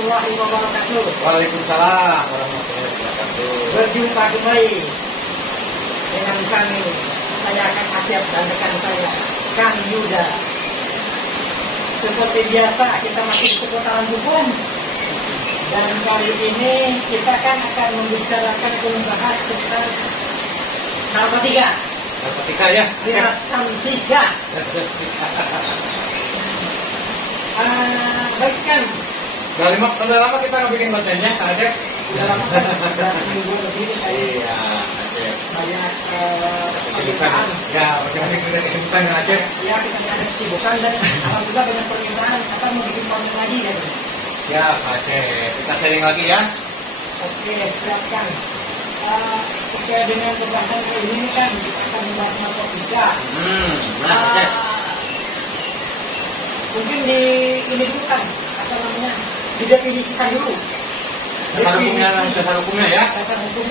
warahmatullahi wabarakatuh. Waalaikumsalam warahmatullahi wabarakatuh. Berjumpa kembali dengan kami, saya Kang Asyaf dan rekan saya Kang Yuda. Seperti biasa kita masih di seputaran hukum, dan kali ini kita akan membicarakan membahas tentang narkotika. Narkotika ya. Dirasam 3. Baik kan? Udah lama kita nggak bikin kontennya, Kak Acep. Udah lama kan? Udah seminggu lebih kayak Iya, Acep. banyak Kesibukan. Ya, masing-masing kita kesibukan ya, Acep. ya kita ada kesibukan dan alhamdulillah banyak permintaan akan mau bikin konten lagi kan. Ya, Kak Acep. Kita sharing lagi ya. Oke, silakan. Sesuai dengan pembahasan kali ini kan kita akan membahas narkotika. Nah, Acep. Mungkin di ini dulu kan, apa namanya, didefinisikan dulu. Dasar hukumnya ya. Dasar hukum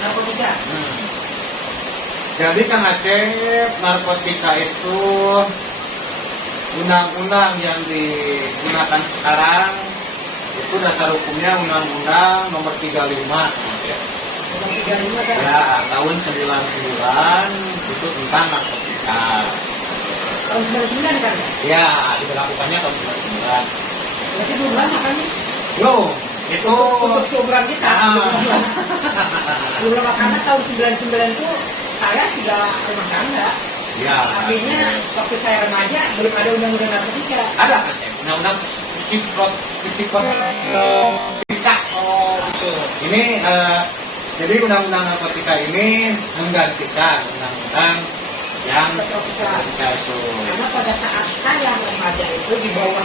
narkotika. Jadi Kang Acep, narkotika itu undang-undang yang digunakan sekarang itu dasar hukumnya Undang-Undang Nomor 35. Nomor 35 kan? Ya, tahun 99 itu tentang narkotika. Tahun 99 kan? Ya, diberlakukannya tahun 99. Berarti belum lama kan? Belum, itu Untuk seumuran kita. Belum lama karena tahun 99 itu saya sudah rumah tangga. ya Artinya waktu saya remaja belum ada undang-undang narkotika. ada kan ya, undang-undang psikotika. Oh, betul. Ini jadi undang-undang narkotika ini menggantikan undang-undang yang narkotika itu. Karena pada saat saya remaja itu di bawah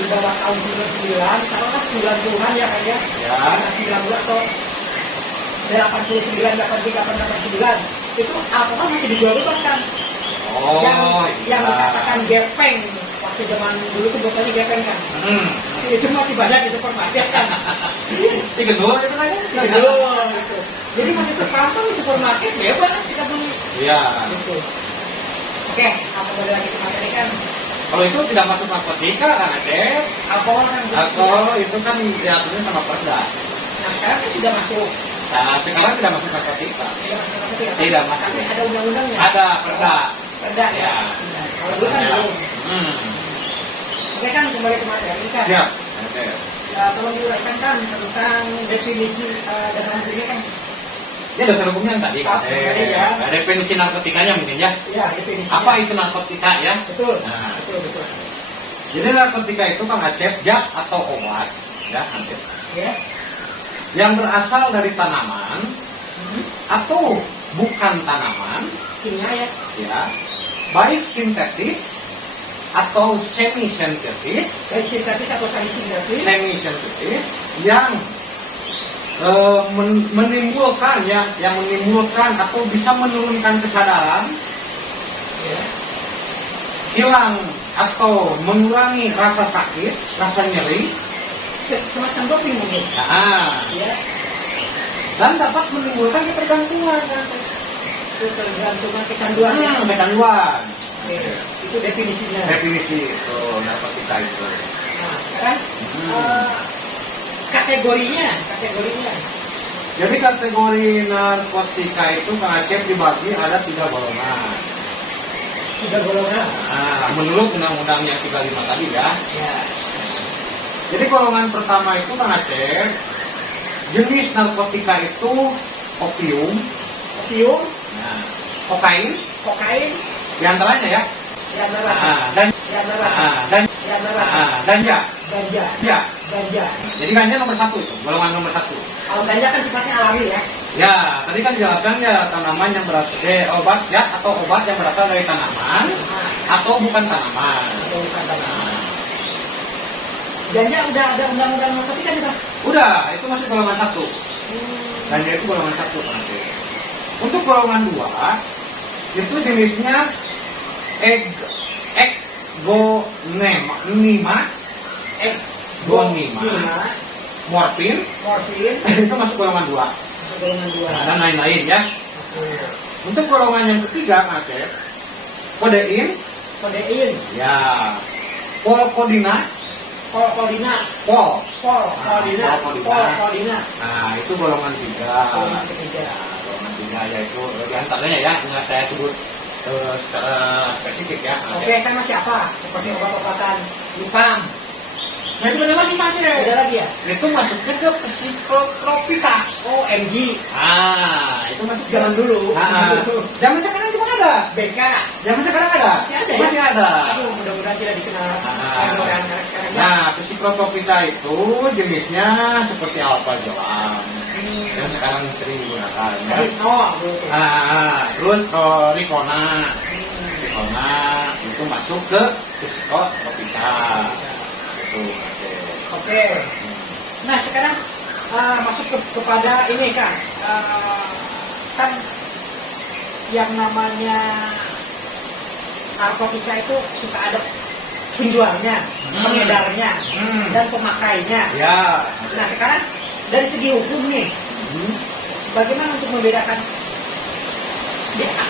tahun 99, taruhlah 90-an ya kan ya, Ya. 90 atau 89, 83, 89 itu alkohol masih dijual bebas kan? Oh, yang iya. dikatakan gepeng waktu zaman dulu tuh botolnya gepeng kan? Itu masih banyak di supermarket kan? Si gendul itu kan? Gitu. Jadi masih terpantau di supermarket bebas kita beli. Iya. Gitu. Oke, apa boleh lagi materi kan? Kalau itu tidak masuk narkotika kan Acep? Alkohol kan? Alkohol itu kan diaturnya sama Perda. Nah sekarang kan sudah masuk. Nah, sekarang tidak masuk narkotika. Tidak masuk. Tapi ada undang-undangnya. Ada Perda. Perda ya. Ya. Kalau dulu kan belum. Oke kan kembali ke materi kan. Siap. Oke. Ya, kalau diuraikan kan tentang definisi dasar hukumnya kan. Ini dasar hukumnya yang tadi kan? Tadi ya. Definisi narkotikanya mungkin ya. Ya definisi. Apa itu narkotika ya? Betul. Nah. Betul. Jadi narkotika itu Kang Acep zat atau obat ya, hampir. Ya. Yang berasal dari tanaman atau bukan tanaman, Kimia ya. ya, baik sintetis atau semi sintetis, Baik sintetis atau semi-sintetis yang menimbulkan ya, yang menimbulkan atau bisa menurunkan kesadaran, Ya. hilang atau mengurangi rasa sakit, rasa nyeri, Semacam doping mungkin. Ya. dan dapat menimbulkan ketergantungan. Ketergantungan kecanduan. Kecanduan. Oke. Itu definisinya. Definisi itu narkotika itu. Nah sekarang kategorinya. Jadi kategori narkotika itu Kang Acep dibagi ada 3 golongan. 3 golongan. Nah, menurut undang-undang yang 35 tadi ya. Ya. Jadi golongan pertama itu Kang Acep, jenis narkotika itu opium, Opium, kokain, di antaranya ya. Ganja. Jadi ganja nomor 1 itu, golongan nomor 1. Kalau ganja kan sifatnya alami ya. Ya, tadi kan dijelaskan ya tanaman yang berasal obat ya, atau obat yang berasal dari tanaman atau bukan tanaman. Ganja udah ada undang-undang narkotika juga. Udah, itu masuk golongan 1. Ganja itu golongan 1 nanti. Untuk golongan 2 itu jenisnya morfin itu masuk golongan 2. Dan lain-lain ya. Untuk golongan yang ketiga Acep, kodein, Kodein. ya, polkodina, Polina. Pol. Polina. Polina. Nah, itu golongan 3. Golongan ketiga. Golongan 3 yaitu diantaranya ya, nggak saya sebut secara spesifik ya. Oke, sama siapa? Seperti obat-obatan Lipam. Nah, itu ada lagi Mas. Ada lagi ya? Itu masuknya ke psikotropika. Oh, MG. Itu masuk Zaman dulu. Zaman sekarang juga ada. BK. Zaman sekarang ada. Masih ada ya? Masih ada. Aduh, mudah-mudahan tidak dikenal orang anak sekarang ya. Nah, psikotropika itu jenisnya seperti alfa joam yang sekarang sering digunakan. Ya. Terus Ricona. Ricona itu masuk ke psikotropika. Itu. Oke. Nah, sekarang masuk kepada ini kan. Kan yang namanya narkotika itu suka ada penjualnya, pengedarnya, dan pemakainya. Ya. Nah, sekarang dari segi hukum nih, bagaimana untuk membedakan,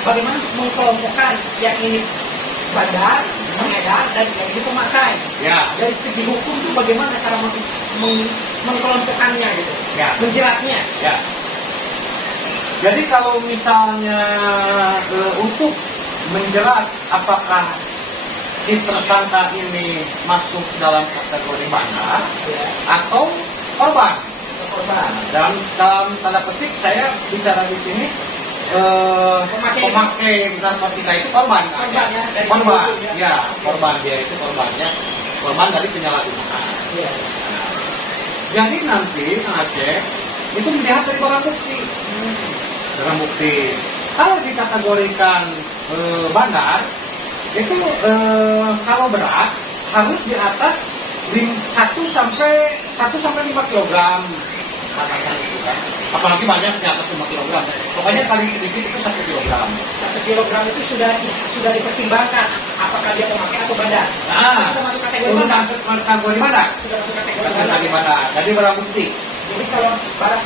bagaimana untuk mengkelompokkan yang ini bandar, pengedar, dan yang ini pemakai? Ya. Dari segi hukum itu bagaimana cara mengkelompokkannya gitu, Ya. menjeratnya? Ya. Jadi kalau misalnya untuk menjerat apakah si tersangka ini masuk dalam kategori bandar atau korban. Dalam tanda petik saya bicara di sini pemakai narkotika itu korban. Korban, ya korban dia itu korbannya, korban dari penyalahgunaan. Ya. Jadi nanti Kang Aceh itu melihat dari barang bukti. Barang bukti. Kalau dikategorikan bandar itu kalau berat harus di atas 1 sampai 5 kg batasan itu kan. Apalagi banyak di atas 5 kg. Pokoknya paling sedikit itu 1 kg. 1 kilogram itu sudah dipertimbangkan apakah dia pemakai atau bandar. Nah, Sudah masuk kategori sudah bandar. masuk kategori bandar. Sudah masuk kategori Kategori bandar. bandar. Jadi barang bukti. Jadi kalau barang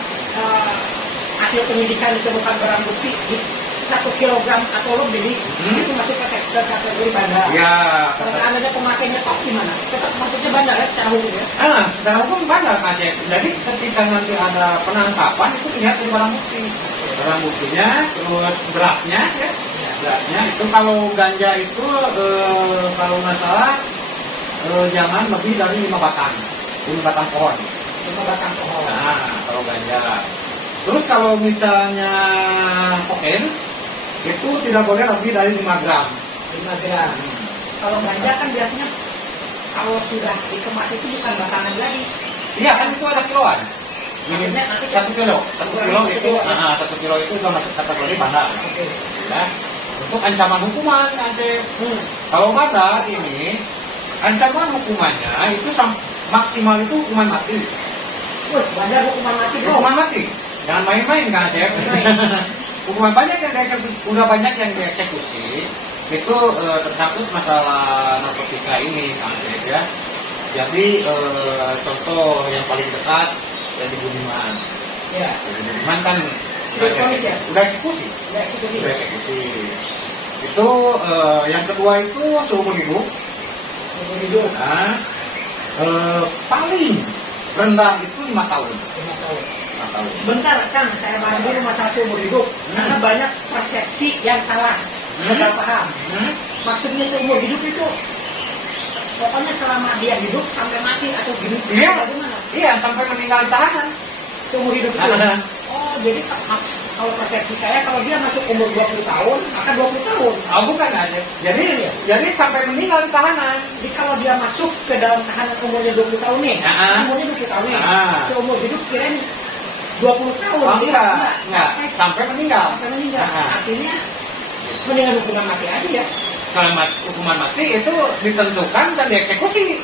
hasil penyidikan ditemukan barang bukti di 1 kilogram atau lebih, itu masuk ke kategori bandar. Ya. Kalau seandainya pemakainya top gimana? Tetap masuknya bandar ya secara hukum ya? Secara hukum bandar Kang Aceh. Jadi ketika nanti ada penangkapan itu dilihat dari barang bukti. Barang buktinya, terus beratnya ya. Beratnya itu kalau ganja itu kalau nggak salah jangan lebih dari 5 batang. 5 batang pohon. 5 batang pohon. Nah, kalau ganja. Terus kalau misalnya kokain itu tidak boleh lebih dari 5 gram. 5 gram. Kalau ganja kan biasanya kalau sudah dikemas itu bukan batangan lagi. Iya kan itu ada kiloan. Maksudnya nanti 1 kilo. 1 kilo itu, 1 kilo itu sudah masuk kategori bandar. Oke. Ya. Untuk ancaman hukuman nanti. Kalau bandar ini ancaman hukumannya itu maksimal itu hukuman mati. Bandar hukuman mati bro. Hukuman mati. Jangan main-main Kang Aceh. Hukuman banyak yang udah banyak yang dieksekusi itu tersangkut masalah narkotika ini Kang Aceh ya. Jadi contoh yang paling dekat yang di Budiman. Ya. Di Budiman kan udah eksekusi. Udah eksekusi. Itu yang kedua itu seumur hidup. Seumur hidup. Nah, paling rendah itu 5 tahun. 5 tahun. Bentar kan saya bahas dulu masalah seumur hidup karena banyak persepsi yang salah, gagal paham. Maksudnya seumur hidup itu pokoknya selama dia hidup sampai mati atau gini? Bagaimana? Iya, sampai meninggal di tahanan. Seumur hidup itu. Oh, jadi kalau persepsi saya kalau dia masuk umur 20 tahun, maka 20 tahun. Oh, bukan aja. Jadi sampai meninggal di tahanan. Jadi kalau dia masuk ke dalam tahanan umurnya 20 tahun nih, umurnya 20 tahun nih, seumur hidup kirain 20 tahun. Oh, enggak. Sampai meninggal. Sampai meninggal. Artinya mendingan hukuman mati aja ya. Kalau hukuman mati itu ditentukan dan dieksekusi.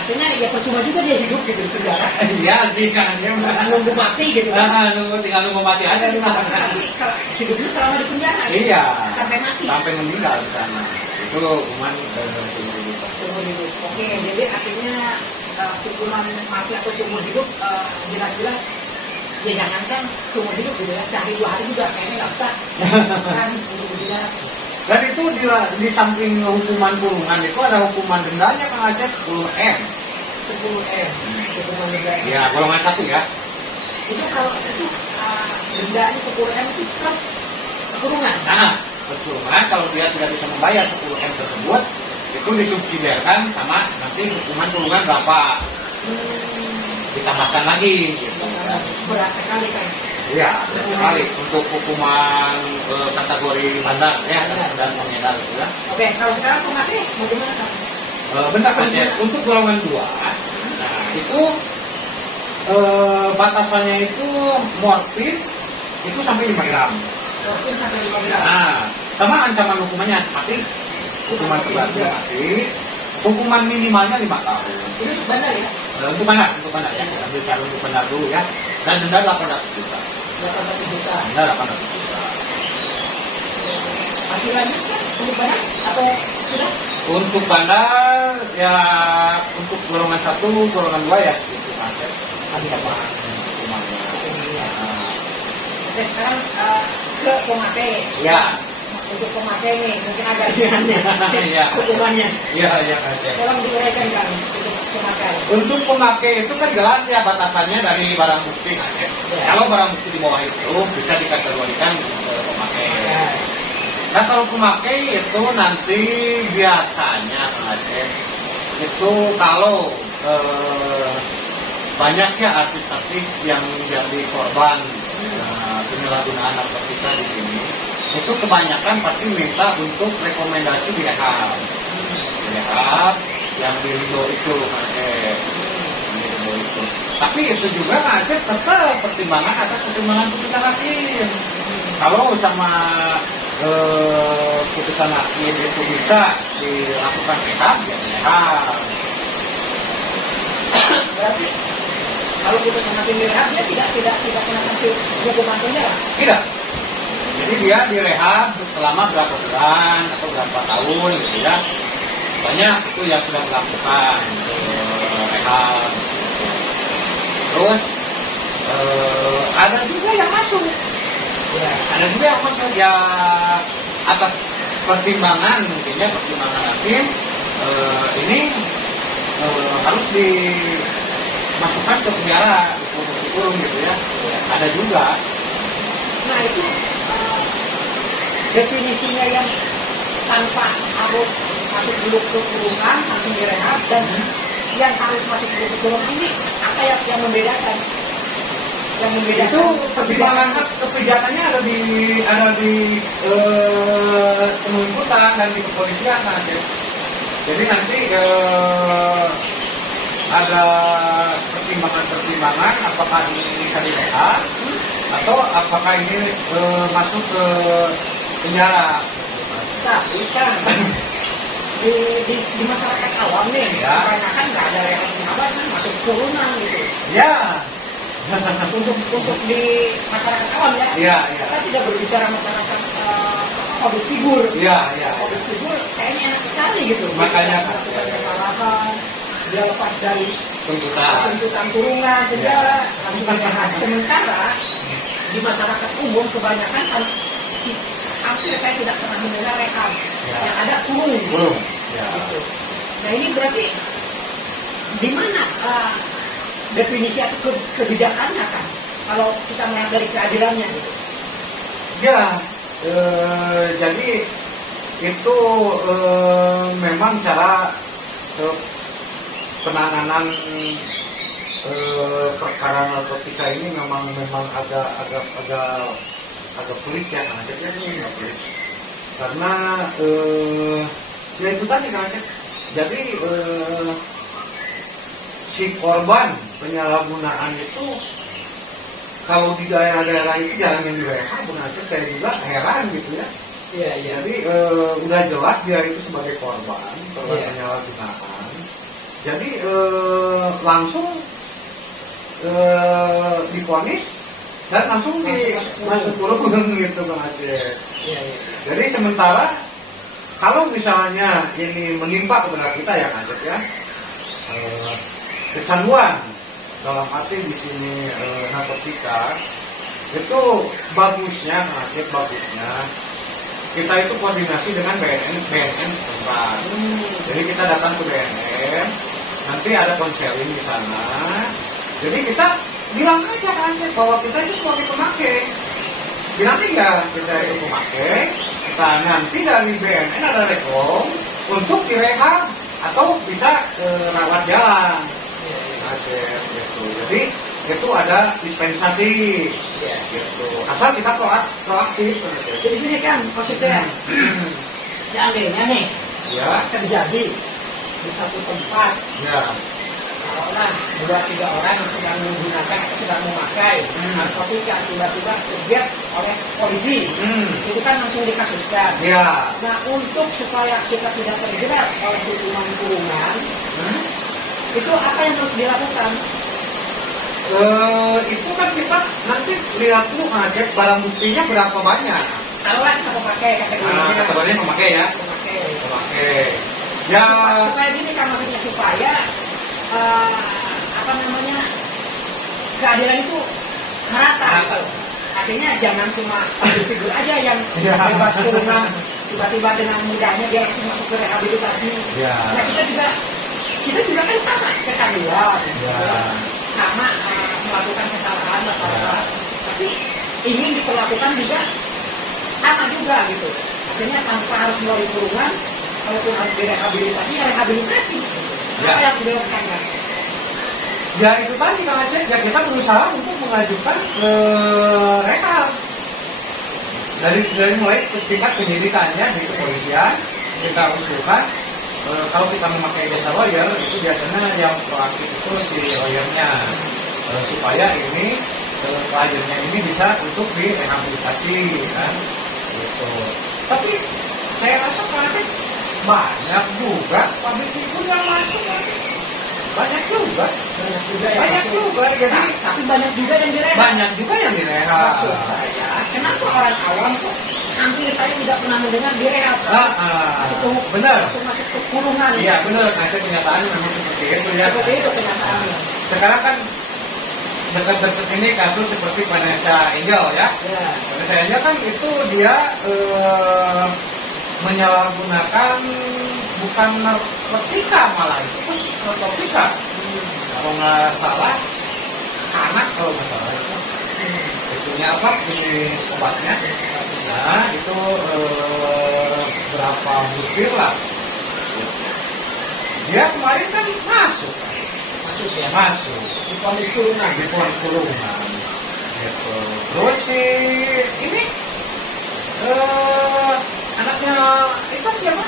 Artinya ya percuma juga dia hidup gitu di penjara. Iya sih Kang Aceh. Nunggu mati gitu kan. Tinggal nunggu mati aja di tahanan. Tapi hidupnya selama di penjara. Iya. Sampai mati. Sampai meninggal di sana. Itu hukuman seumur hidup. Seumur hidup. Oke, jadi artinya hukuman mati atau seumur hidup jelas-jelas ya jangankan seumur hidup gitu ya, sehari 2 hari juga kayaknya nggak bisa kan untuk berjalan. Dan itu di samping hukuman kurungan itu ada hukuman dendanya Kang Aceh 10 M. 10 M hukuman denda. Ya, golongan 1 ya. Itu kalau itu dendanya 10 M itu plus kurungan. Nah, terus kurungan kalau dia tidak bisa membayar 10 M tersebut, itu disubsidiarkan sama nanti hukuman kurungan berapa, ditambahkan lagi gitu. Berat sekali kan. Iya, berat sekali untuk hukuman kategori bandar ya dan pengedar gitu ya. Oke, kalau sekarang pemakai bagaimana kan? Bentar aja, untuk golongan 2, nah itu batasannya itu morfin itu sampai 5 gram. Mungkin sampai 5 gram. Nah, sama ancaman hukumannya mati, hukuman terberatnya mati, hukuman minimalnya 5 tahun. Ini untuk bandar ya? Untuk mana ya? Kita bicara untuk bandar dulu ya. Dan denda 800 juta. 800 juta. Denda 800 juta. Masih lanjut kan untuk bandar atau sudah? Untuk bandar ya untuk golongan 1, golongan 2 ya segitu aja. Ancaman hukumannya. Oke, sekarang ke pemakai. Ya. Untuk pemakai nih, mungkin agak ringannya Iya. hukumannya. Iya, aja. Tolong diuraikan kan untuk pemakai. Untuk pemakai itu kan jelas ya batasannya dari barang bukti kan ya. Ya. Kalau barang bukti di bawah itu bisa dikategorikan pemakai. Ya. Nah kalau pemakai itu nanti biasanya Kang Aceh itu kalau banyaknya artis-artis yang menjadi korban penyalahgunaan narkotika di sini, itu kebanyakan pasti minta untuk rekomendasi direhab. Direhab yang di Ridho itu Kang Aceh. Yang di Ridho itu. Tapi itu juga Kang Aceh tetap pertimbangan atas pertimbangan putusan hakim. Kalau sama putusan hakim itu bisa dilakukan rehab, ya rehab. Berarti kalau putusan hakim direhab dia tidak kena sanksi hukuman penjara. Tidak. Jadi dia direhab selama berapa bulan atau berapa tahun gitu ya. Banyak itu yang sudah melakukan rehab. Terus ada juga yang masuk. Ya, ada juga yang masuk ya atas pertimbangan mungkinnya pertimbangan hakim ini harus dimasukkan ke penjara dikurung gitu ya. Ada juga. Nah itu definisinya yang tanpa harus masuk dulu ke kurungan langsung direhab dan yang harus masuk dulu ke kurungan ini apa yang membedakan? Yang membedakan Itu pertimbangan kebijakannya ada di penuntutan dan di kepolisian nanti. Jadi nanti ada pertimbangan apakah ini bisa direhab atau apakah ini masuk ke penjara. Tapi kan di masyarakat awam nih, Ya. kebanyakan nggak ada rehab kan masuk kurungan gitu. Ya. Untuk di masyarakat awam ya. Iya. Kita tidak berbicara masyarakat public figure. Iya. Public figure kayaknya enak sekali gitu. Makanya. Dia melakukan kesalahan, dia lepas dari tuntutan kurungan penjara, langsung direhab. Sementara di masyarakat umum kebanyakan hampir saya tidak pernah mendengar rehab. Ya. Yang ada kurung. Ya. Gitu. Nah ini berarti di mana definisi atau kebijakannya kan? Kalau kita melihat dari keadilannya gitu. Ya, jadi itu memang cara penanganan perkara narkotika ini memang agak pelik ya, Kang Aceh ini nggak pelik. Karena ya itu tadi Kang Aceh. Jadi si korban penyalahgunaan itu kalau di daerah-daerah itu jarang yang direhab, Bung Aceh kayak juga heran gitu ya. Iya. Jadi udah jelas dia itu sebagai korban Iya. penyalahgunaan. Jadi langsung divonis dan langsung masuk kurung gitu Bang Aceh. Iya. Jadi sementara kalau misalnya ini menimpa kepada kita ya Kang Aceh ya, kecanduan dalam arti di sini narkotika itu bagusnya Kang Aceh, bagusnya kita itu koordinasi dengan BNN setempat. Jadi kita datang ke BNN, nanti ada konseling di sana. Jadi kita bilang aja kan bahwa kita itu sebagai pemakai. Bilang aja kita itu pemakai. Nah, nanti dari BNN ada rekom untuk direhab atau bisa rawat jalan. Gitu. Jadi itu ada dispensasi. Gitu. Asal kita proaktif. Jadi gini kan maksudnya, seandainya nih Ya. terjadi di satu tempat, Ya. taruhlah 2-3 orang yang sedang menggunakan atau sedang memakai narkotika tiba-tiba terjerat oleh polisi, itu kan langsung dikasuskan. Ya. Nah, untuk supaya kita tidak terjerat oleh hukuman kurungan, itu apa yang harus dilakukan? Itu kan kita nanti lihat dulu ngecek barang buktinya berapa banyak. Taruhlah kita pakai kategorinya. Kategorinya pemakai ya. Pemakai. Pemakai. Ya. Supaya gini kan maksudnya supaya apa namanya keadilan itu merata. Gitu. Artinya jangan cuma figur aja yang bebas kurungan tiba-tiba dengan mudahnya dia langsung masuk ke rehabilitasi. Ya. Nah kita juga kan sama kecanduan, sama melakukan kesalahan apa-apa, tapi ingin diperlakukan juga sama juga gitu. Artinya tanpa harus melalui kurungan, walaupun harus direhabilitasi, ya rehabilitasi. Apa yang dilakukan kan? Ya itu tadi Kang Aceh, ya kita berusaha untuk mengajukan rehab. Dari mulai tingkat penyidikannya di kepolisian, kita usulkan kalau kita memakai jasa lawyer itu biasanya yang proaktif itu si lawyernya, supaya ini kliennya ini bisa untuk direhabilitasi kan gitu. Tapi saya rasa Kang Aceh banyak juga pabrik itu yang masuk kan? Banyak juga jadi tapi banyak juga yang direhab. banyak juga yang direhab. Maksud saya, kenapa orang awam tuh hampir saya tidak pernah mendengar direhab? Benar. Masuk ke kurungan. Iya benar, Aceh kenyataannya memang seperti itu ya. Seperti itu kenyataannya. Sekarang kan dekat-dekat ini kasus seperti Vanessa Angel ya. Vanessa Angel kan itu dia menyalahgunakan bukan narkotika, malah itu narkotika. Kalau nggak salah sanak, kalau nggak salah itu itunya apa jenis obatnya. Nah itu berapa butir lah. Dia kemarin kan masuk ya, masuk Diponis kurungan. gitu. Terus si ini anaknya itu siapa?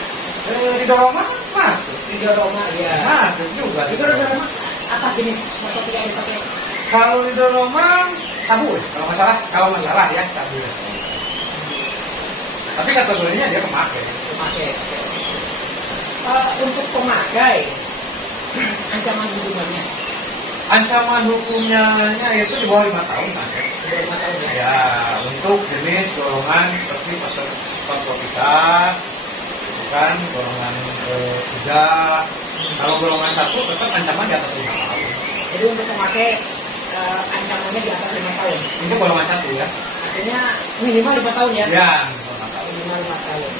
Ridho Roma masuk. Ridho Roma ya. Masuk juga. Ridho Roma apa jenis narkotika yang dipakai? Kalau Ridho Roma sabu, kalau masalah ya sabu. Tapi kategorinya dia pemakai. Untuk pemakai, ancaman hukumannya? Ancaman hukumnya itu di bawah 5 tahun kan? Di bawah 5 tahun ya? Ya, untuk jenis golongan seperti narkotika, bukan golongan 3. Kalau golongan 1 tetap ancaman di atas 5 tahun. Jadi untuk pemakai ancamannya di atas 5 tahun. Ini golongan 1 ya? Artinya minimal 5 tahun ya? Ya, golongan 1. Minimal 5 tahun.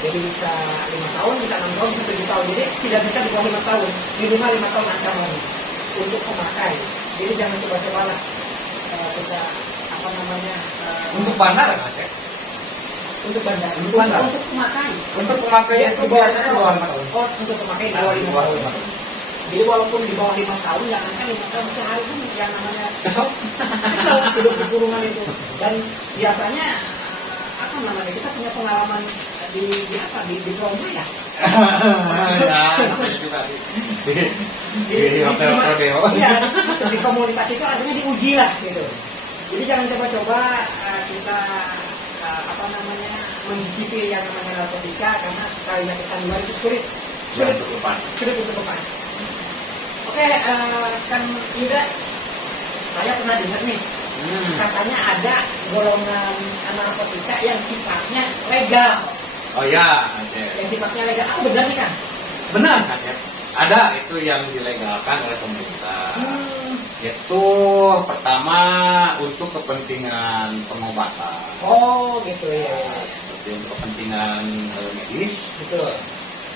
Jadi bisa 5 tahun, bisa 6 tahun, bisa 7 tahun. Jadi tidak bisa di bawah 5 tahun. Minimal 5 tahun ancaman untuk pemakai. Jadi jangan coba-coba lah kita apa namanya Untuk bandar kan, Cek? untuk bandar. Untuk bandar. Untuk pemakai. Untuk pemakai itu biasanya di bawah 5 tahun. Oh, untuk pemakai di bawah 5 tahun. Jadi walaupun di bawah 5 tahun, jangan kan 5 tahun sehari pun yang namanya Kesel? kesel hidup di kurungan itu. Dan biasanya apa namanya, kita punya pengalaman di promo ya. Ya, namanya juga di hotel rodeo. Iya, maksud di komunikasi itu artinya diuji lah gitu. Jadi jangan coba-coba kita apa namanya mencicipi yang namanya narkotika, karena sekalinya kecanduan itu sulit untuk lepas. Oke, kan Ida, saya pernah dengar nih, katanya ada golongan narkotika yang sifatnya legal. Oh ya, Aceh. Yang sifatnya legal, apa benar nih kan? Benar, Aceh. Ada itu yang dilegalkan oleh pemerintah. Itu pertama untuk kepentingan pengobatan. Oh gitu ya. Seperti untuk kepentingan medis. Betul.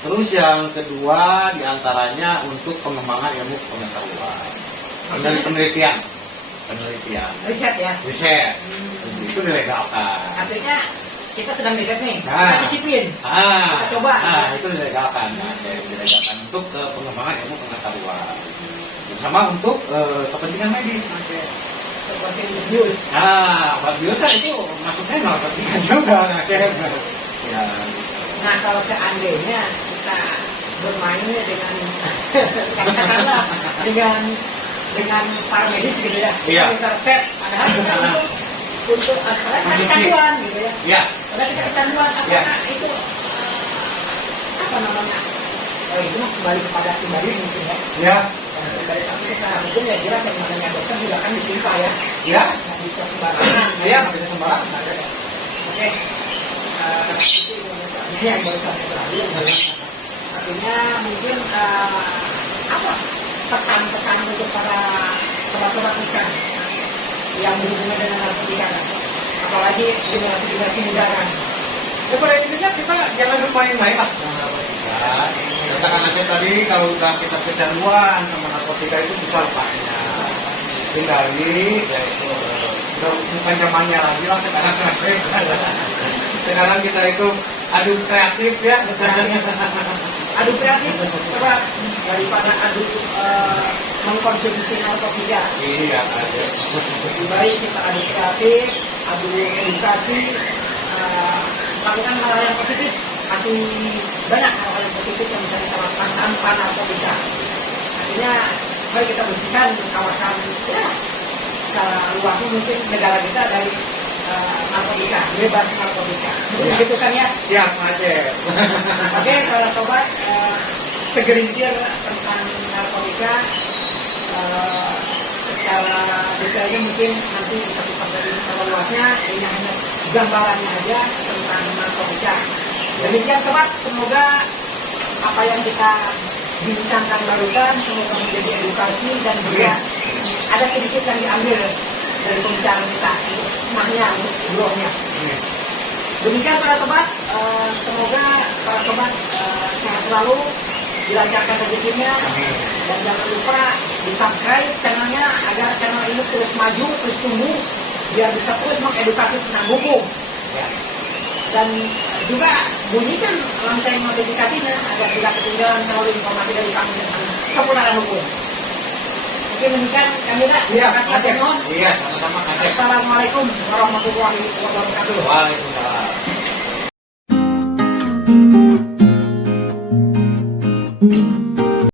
Terus yang kedua diantaranya untuk pengembangan ilmu pengetahuan, penelitian, Riset ya. riset, itu dilegalkan. Artinya kita sedang riset nih, Nah. kita cicipin. Kita coba. Itu dilegalkan, dilegalkan untuk pengembangan ilmu pengetahuan, sama untuk kepentingan medis. Seperti bius. Biasa itu masuknya narkotika juga, ya. Nah kalau seandainya kita bermainnya dengan katakanlah dengan para medis gitu ya, Iya. kita resep, padahal kita untuk kecanduan gitu ya. Ya, Padahal kita kecanduan, Iya. apakah itu apa namanya? Oh itu mah kembali kepada pribadi mungkin ya. ya, Dari tapi secara hukum ya jelas yang namanya dokter juga kan disumpah ya, ya, nggak bisa sembarangan. ya, nggak bisa sembarangan. Oke, karena itu ini yang baru saya terakhir. Artinya mungkin apa pesan-pesan untuk para sobat-sobat ikan yang berhubungan dengan narkotika, apalagi generasi muda kan. Ya pada intinya kita jangan bermain-main lah. Katakan aja tadi kalau udah kita kecanduan sama narkotika itu susah lepasnya. Hindari, ya itu udah bukan zamannya lagi lah sekarang. Sekarang kita itu adu kreatif ya. Adu kreatif sebab daripada adu mengkonsumsi narkotika. Iya, ada. Lebih baik kita adu kreatif, adu edukasi, lakukan hal-hal yang positif. Masih banyak hal-hal yang positif yang bisa kita lakukan tanpa narkotika. Artinya, mari kita bersihkan kawasan ya, secara luasnya mungkin negara kita dari narkotika, bebas narkotika. Ya. Begitu kan ya? Siap aja. Oke, para sobat, segerintir tentang narkotika secara detailnya mungkin nanti kita kupas lagi secara luasnya. Ini hanya gambarannya aja tentang narkotika. Demikian sobat, semoga apa yang kita bincangkan barusan semoga menjadi edukasi dan juga ada sedikit yang diambil dari pembicaraan kita untuk mahnya, untuk buahnya. Demikian para sobat, semoga para sobat sehat selalu, dilancarkan rezekinya, dan jangan lupa di subscribe channelnya agar channel ini terus maju, terus tumbuh, biar bisa terus mengedukasi tentang hukum. Ya. Dan juga bunyikan lonceng notifikasinya agar tidak ketinggalan selalu informasi dari kami tentang seputaran hukum. Mungkin demikian kami Siap, terima kasih. Iya, sama-sama. Assalamualaikum warahmatullahi wabarakatuh. Waalaikumsalam.